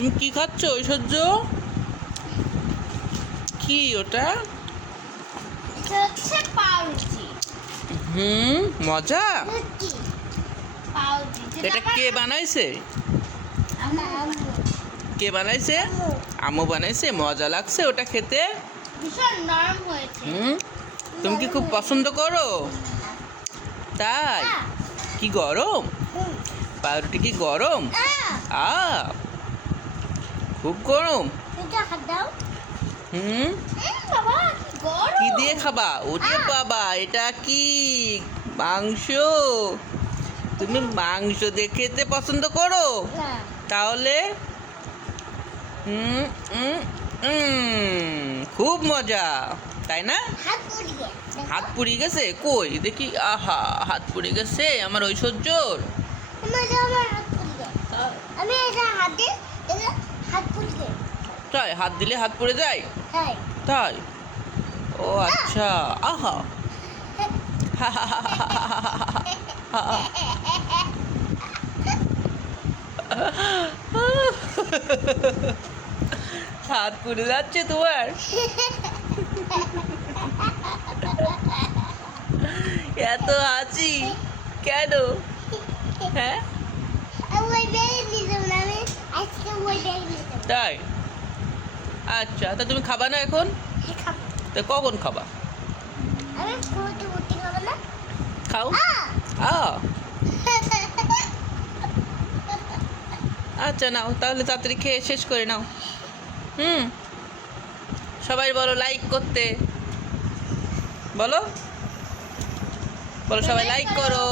তুমি কি খাচ্ছ? ঐশ্বর্য? কি ওটা? হুম মজা? এটা কে বানাইছে? কে বানাইছে? আমু বানাইছে মজা লাগছে ওটা খেতে? হুম তুমি কি খুব পছন্দ করো? তাই? হ্যাঁ। কি গরম? পাউরুটি কি গরম? আহ, আ খুব গরম। হুম? কি দিয়ে খাবা? ওরে! বাবা এটা কি? মাংস। তুমি মাংস দিয়ে খেতে পছন্দ করো? তাহলে? হুম খুব মজা। তাই না? হাত পুড়ে গেছে। কই? দেখি আহা হাত পুড়ে গেছে। আমার ঐশ্বর্যর। আমি এটা হাত দিয়ে এটা হাত পুড়িয়ে তাই? হাত দিলে হাত পড়ে যায়? তাই। ও আচ্ছা। আহা। হাত পুড়ে যাচ্ছে তোমার। এত হাসি কেন? হ্যাঁ? তাই? আচ্ছা তা তুমি খাবা না এখন? তা কখন খাবা? খাও। আচ্ছা নাও তাহলে তাড়াতাড়ি খেয়ে শেষ করে নাও। হুম। সবাই বলো লাইক করতে। বলো? বলো সবাই লাইক করো।